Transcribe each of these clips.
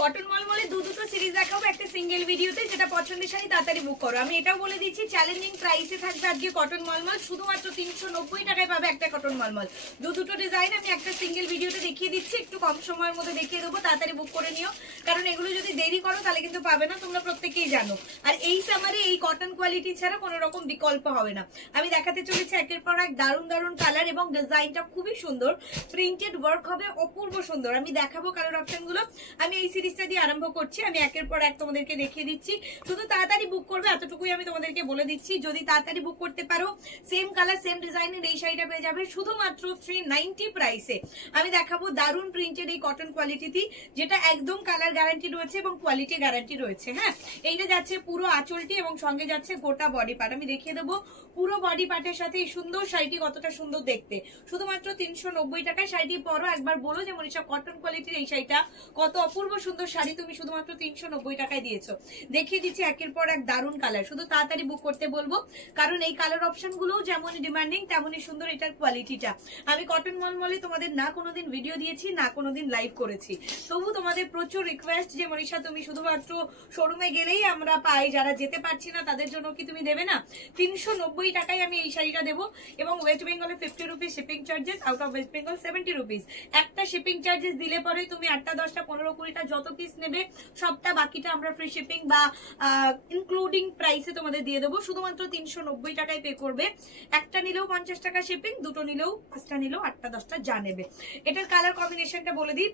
Cotton মলমলে দুটো series দেখাবো একটা সিঙ্গেল ভিডিওতে, যেটা পছন্দের শাড়ি তাড়াতাড়ি বুক করো। আমি এটাও বলে দিচ্ছি চ্যালেঞ্জিং প্রাইসে থাকবে আজকে কটন মলমল, শুধুমাত্র 390 টাকায় পাবে একটা কটন মলমল। দুটো ডিজাইন আমি একটা সিঙ্গেল ভিডিওতে দেখিয়ে দিচ্ছি, একটু কম সময়ের মধ্যে দেখিয়ে দেবো, তাড়াতাড়ি বুক করে নিও, কারণ এগুলো যদি দেরি করো তাহলে কিন্তু পাবে না, তোমরা প্রত্যেকেই জানো। আর এই সামারে এই কটন কোয়ালিটি ছাড়া কোনো রকম বিকল্প হবে না। আমি দেখাতে চলেছি একের পর এক দারুণ দারুণ কালার, এবং ডিজাইনটা খুবই সুন্দর, প্রিন্টেড ওয়ার্ক হবে অপূর্ব সুন্দর। আমি দেখাবো কালার অপশন গুলো। আমি এই সিরিজটা দিয়ে আরম্ভ করছি, আমি একের পর এক তোমাদেরকে দেখিয়ে দিচ্ছি, শুধু তাড়াতাড়ি বুক করবে এতটুকুই আমি তোমাদেরকে বলে দিচ্ছি। যদি তাড়াতাড়ি বুক করতে পারো সেম কালার সেম ডিজাইনের এই শাড়িটা পেয়ে যাবে শুধুমাত্র 390 প্রাইসে। আমি দেখাবো দারুণ প্রিন্টেড এই কটন কোয়ালিটি, যেটা একদম কালার গ্যারান্টি রয়েছে এবং কোয়ালিটি গ্যারান্টি রয়েছে। হ্যাঁ, এইটা যাচ্ছে পুরো আঁচলটি এবং সঙ্গে যাচ্ছে গোটা বডি পার্ট। আমি দেখিয়ে দেবো পুরো বডি পার্টের সাথে এই সুন্দর শাড়িটি কতটা সুন্দর দেখতে। শুধুমাত্র 390 টাকায় শাড়িটি পরো, একবার বলো যে মনীষা কটন কোয়ালিটির এই শাড়িটা কত অপূর্ব সুন্দর শাড়ি তুমি শুধুমাত্র 390 টাকায় দিয়েছো। দেখিয়ে দিচ্ছি একের পর এক দারুণ কালার, শুধু তাড়াতাড়ি বুক করতে বলবো, কারণ এই কালার অপশন গুলো যেমনই ডিমান্ডিং তেমনই সুন্দর এটার কোয়ালিটিটা। আমি কটন মলমলে তোমাদের না কোনোদিন ভিডিও দিয়েছি না কোনোদিন লাইভ করেছি, তবু তোমাদের প্রচুর রিকোয়েস্ট যে মনীষা তুমি শুধুমাত্র শোরুমে গেলেই আমরা পাই, যারা যেতে পারছি না তাদের জন্য কি তুমি দেবে না? 390 টাকায় আমি এই শাড়িটা দেবো, এবং ওয়েস্ট বেঙ্গলে 50 rupees shipping charges, out of West Bengal 70 rupees. একটা শিপিং চার্জেস দিলে পরে তুমি 8টা 10টা 15 20টা যত পিস নেবে সবটা, বাকিটা আমরা ফ্রি শিপিং বা ইনক্লুডিং প্রাইসে তোমাদের দিয়ে দেবো। শুধুমাত্র 390 টাকায় পে করবে। একটা নিলেও 50 টাকা শিপিং, দুটো নিলেও 5টা নিলেও 8টা 10টা যা নেবে। এটার কালার কম্বিনেশনটা বলে দিই,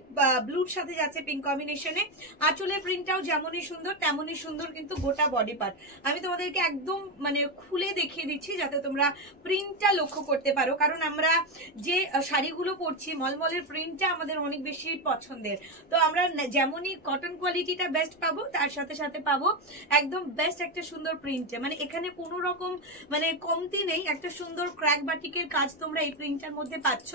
ব্লুর সাথে যাচ্ছে পিঙ্ক কম্বিনেশনে। আঁচলের প্রিন্টটাও যেমনই সুন্দর তেমনই সুন্দর কিন্তু গোটা বডি পার্ট। আমি তোমাদেরকে একদম মানে খুলে দেখিয়ে দিচ্ছি যাতে তোমরা প্রিন্টটা লক্ষ্য করতে পারো, কারণ আমরা যে শাড়িগুলো পরছি মলমলের প্রিন্টটা আমাদের অনেক বেশি পছন্দের। তো আমরা যেমনই কটন কোয়ালিটিটা বেস্ট পাবো, তার সাথে সাথে পাবো একদম বেস্ট একটা সুন্দর প্রিন্টে, মানে এখানে কোনো রকম মানে কমতি নেই, একটা সুন্দর ক্র্যাক বাটিকের কাজ তোমরা এই প্রিন্টটার মধ্যে পাচ্ছ।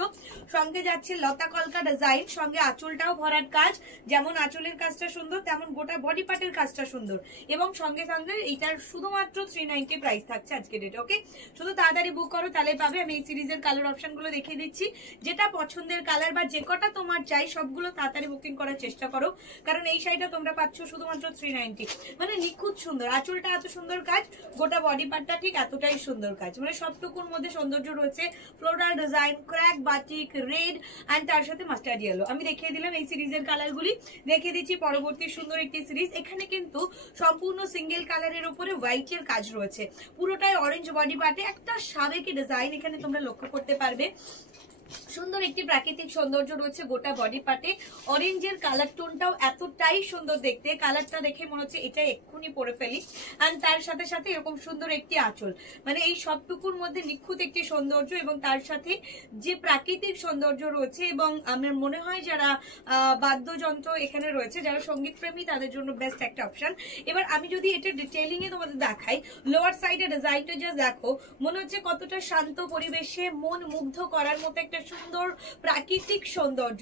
সঙ্গে যাচ্ছে লতা কলকা ডিজাইন, সঙ্গে আঁচলটাও ভরাট কাজ, যেমন আঁচলের কাজটা সুন্দর তেমন গোটা বডি পার্টের কাজটা সুন্দর, এবং সঙ্গে সঙ্গে এটার শুধুমাত্র 390 প্রাইস থাকছে আজকে ডেটে। ওকে, শুধু তাড়াতাড়ি বুক করো তাহলে পাবে। আমি এই সিরিজের কালার অপশন গুলো দেখিয়ে দিচ্ছি, যেটা পছন্দের কালার বা যে কটা তোমার চাই সবগুলো তাড়াতাড়ি বুকিং করার চেষ্টা করো, কারণ এই শাড়িটা তোমরা পাচ্ছ শুধুমাত্র 390। মানে নিখুঁত সুন্দর, আঁচলটা এত সুন্দর কাজ, গোটা বডি পার্টটা ঠিক এতটাই সুন্দর কাজ, মানে সবটুকুর মধ্যে সৌন্দর্য রয়েছে। Floral design, crack batik, red and তার সাথে মাস্টার্ড ইয়েলো। আমি দেখিয়ে দিলাম এই সিরিজের কালার গুলি, দেখিয়ে দিচ্ছি পরবর্তী সুন্দর একটি সিরিজ। এখানে কিন্তু সম্পূর্ণ সিঙ্গেল কালারের উপরে হোয়াইট এর কাজ রয়েছে, পুরোটাই অরেঞ্জ বডি পার্টে একটা সাবেকি ডিজাইন এখানে তোমরা লক্ষ্য করতে পারবে। সুন্দর একটি প্রাকৃতিক সৌন্দর্য রয়েছে গোটা বডি পার্টে। অরেঞ্জের কালার টোনটাও এতটাই সুন্দর দেখতে, কালারটা দেখে মনে হচ্ছে এটা এক্ষুনি পরে ফেলি। আর তার সাথে সাথে এরকম সুন্দর একটি আঁচল, মানে এই সবটুকুর মধ্যে নিখুঁত একটি সৌন্দর্য, এবং তার সাথে যে প্রাকৃতিক সৌন্দর্য রয়েছে। এবং আমার মনে হয় যারা বাদ্যযন্ত্র এখানে রয়েছে, যারা সঙ্গীত প্রেমী, তাদের জন্য বেস্ট একটা অপশন। এবার আমি যদি এটা ডিটেইলিং এ তোমাদের দেখাই, লোয়ার সাইডে ডিজাইনটা জাস্ট দেখো, মনে হচ্ছে কতটা শান্ত পরিবেশে মন মুগ্ধ করার মতো একটা সুন্দর প্রাকৃতিক সৌন্দর্য।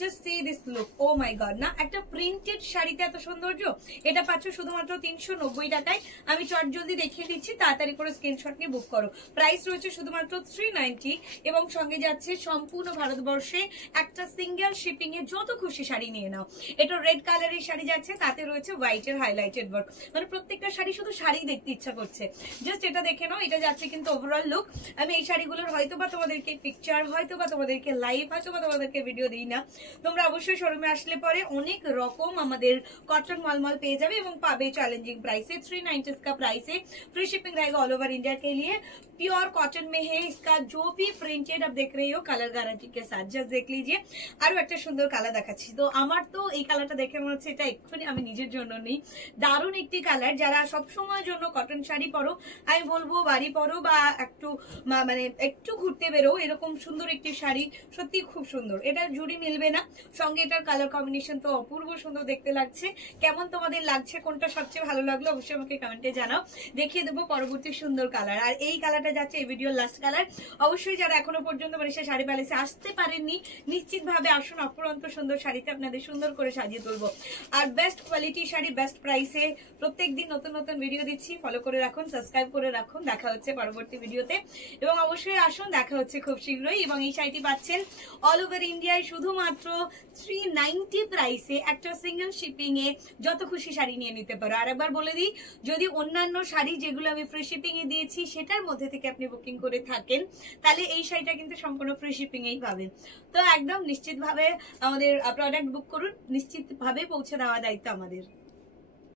Just see this look, oh my god, না একটা প্রিন্টেড শাড়িতে এত সৌন্দর্য। এটা পাচ্ছ শুধুমাত্র 390 টাকায়। আমি চট জলদি দেখিয়ে দিচ্ছি, তাড়াতাড়ি করে স্ক্রিনশট নিয়ে বুক করো। প্রাইস রয়েছে শুধুমাত্র 390, এবং সঙ্গে যাচ্ছে সম্পূর্ণ ভারতবর্ষে একটা সিঙ্গেল শিপিং এ যত খুশি শাড়ি নিয়ে নাও। এটা রেড কালারের শাড়ি যাচ্ছে, তাতে রয়েছে হোয়াইট এর হাইলাইটেড ওয়ার্ক, মানে প্রত্যেকটা শাড়ি শুধু শাড়ি দেখতে ইচ্ছা করছে। জাস্ট এটা দেখে নাও, এটা যাচ্ছে কিন্তু ওভারঅল লুক। আমি এই শাড়িগুলোর হয়তোবা তোমাদেরকে পিকচার, হয়তোবা তোমাদেরকে লাইভ, হয়তোবা তোমাদেরকে ভিডিও দিই না। তোমরা অবশ্যই শোরুমে আসলে পরে অনেক রকম আমাদের कॉटन मलमल पे जावे एवं पाबे चैलेंजिंग प्राइस है 390 का प्राइस है। फ्री शिपिंग रहेगा ऑल ओवर इंडिया के लिए। प्योर कॉटन में है, इसका जो भी प्रिंटेड आप देख रहे हो कलर गारंटी के साथ। जस्ट देख लीजिए আর একটা সুন্দর কালার দেখাচ্ছি। তো আমার তো এই কালারটা দেখে মনে হচ্ছে এটা এক্ষুনি আমি নিজের জন্য নেই। দারুণ একটি কালার, যারা সব সময়ের জন্য কটন শাড়ি পরো, আমি বলবো বাড়ি পরো বা একটু মানে একটু ঘুরতে বেরো, এরকম সুন্দর একটি শাড়ি সত্যি খুব সুন্দর। এটার জুড়ি মিলবে না, সঙ্গে এটার কালার কম্বিনেশন তো অপূর্ব সুন্দর দেখতে লাগছে। কেমন তোমাদের লাগছে, কোনটা সবচেয়ে ভালো লাগলো অবশ্যই আমাকে কমেন্টে জানাও। দেখিয়ে দেবো পরবর্তী সুন্দর কালার। আর এই কালার কালারটা যাচ্ছে এই ভিডিওর লাস্ট কালার। অবশ্যই যারা এখনো পর্যন্ত বারিশা শাড়ি প্যালেসে আসতে পারেননি, নিশ্চিতভাবে আসুন, অপরন্ত সুন্দর শাড়িতে আপনাদের সুন্দর করে সাজিয়ে তুলবো। আর বেস্ট কোয়ালিটি শাড়ি বেস্ট প্রাইসে প্রত্যেকদিন নতুন নতুন ভিডিও দিচ্ছি, ফলো করে রাখুন, সাবস্ক্রাইব করে রাখুন। দেখা হচ্ছে পরবর্তী ভিডিওতে, এবং অবশ্যই আসুন, দেখা হচ্ছে খুব শীঘ্রই। এবং এই শাড়িটি পাচ্ছেন অল ওভার ইন্ডিয়ায় শুধুমাত্র 390 প্রাইসে, একটা সিঙ্গেল শিপিং এ যত খুশি শাড়ি নিয়ে নিতে পারো। আর একবার বলে দিই, যদি অন্যান্য শাড়ি যেগুলো আমি ফ্রি শিপিং এ দিয়েছি সেটার মধ্যে থেকে আপনি বুকিং করে থাকেন, তাহলে এই শাড়িটা কিন্তু সম্পূর্ণ ফ্রি শিপিং এই পাবেন। তো একদম নিশ্চিতভাবে আমাদের প্রোডাক্ট বুক করুন, নিশ্চিতভাবে পৌঁছে দেওয়া দায়িত্ব আমাদের।